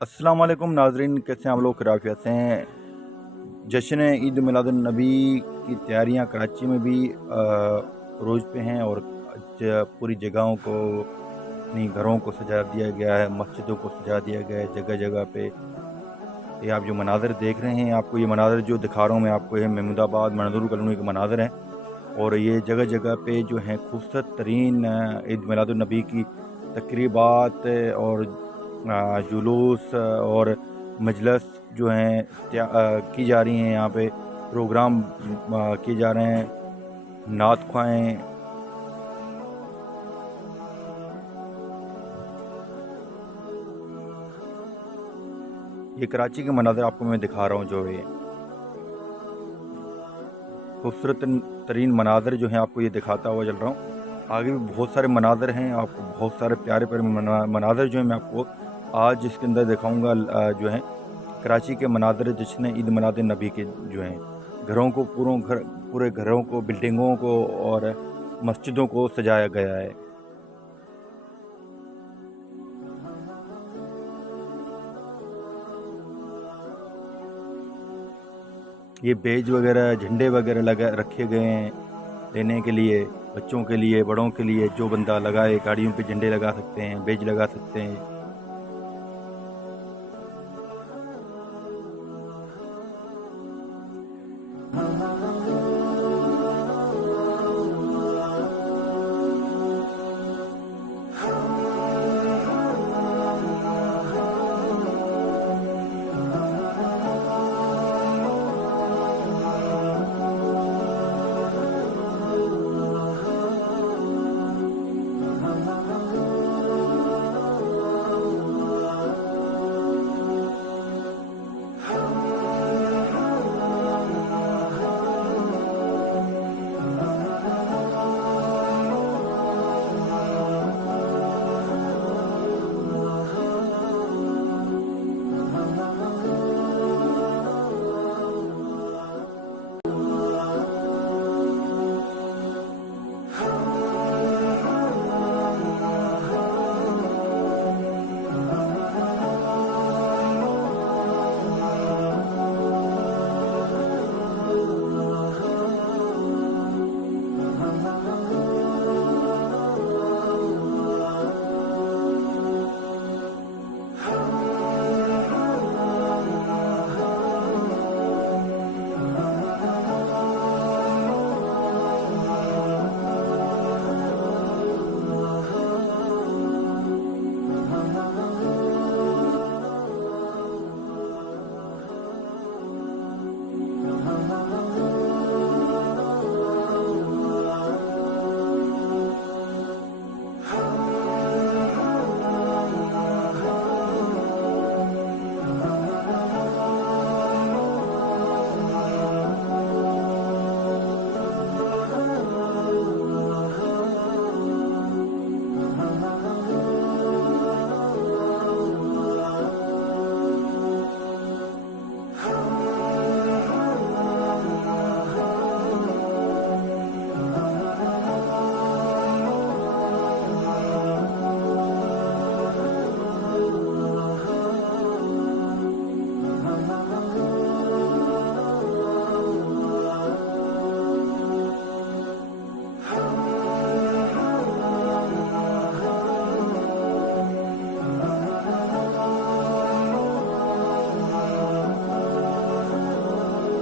अस्सलाम वालेकुम नाजरीन, कैसे हैं आप लोग? खैरियत से हैं। जश्न ईद मिलादुन्नबी की तैयारियां कराची में भी रोज़ पे हैं और पूरी जगहों को, अपनी घरों को सजा दिया गया है, मस्जिदों को सजा दिया गया है जगह जगह पे। ये आप जो मनाज़र देख रहे हैं, आपको ये मनाज़र जो दिखा रहा हूँ मैं आपको, ये महमूदाबाद मंजूर कॉलोनी के मनाज़र हैं। और ये जगह जगह पे जो हैं खूबसूरत तरीन ईद मिलादुन्नबी की तकरीबात और जुलूस और मजलस जो हैं की जा रही हैं। यहाँ पे प्रोग्राम किए जा रहे हैं, नात ख्वाएँ। ये कराची के मनाज़र आपको मैं दिखा रहा हूँ, जो ये खूबसूरत तरीन मनाज़र जो हैं आपको ये दिखाता हुआ चल रहा हूँ। आगे भी बहुत सारे मनाज़र हैं, आपको बहुत सारे प्यारे प्यारे मनाज़र जो हैं मैं आपको आज इसके अंदर दिखाऊंगा। जो हैं कराची के मनाज़र जश्न ईद मिलाद नबी के जो हैं घरों को, पूरे घरों को, बिल्डिंगों को और मस्जिदों को सजाया गया है। ये बेज वगैरह, झंडे वगैरह लगा रखे गए हैं लेने के लिए, बच्चों के लिए, बड़ों के लिए। जो बंदा लगाए, गाड़ियों पे झंडे लगा सकते हैं, बेज लगा सकते हैं।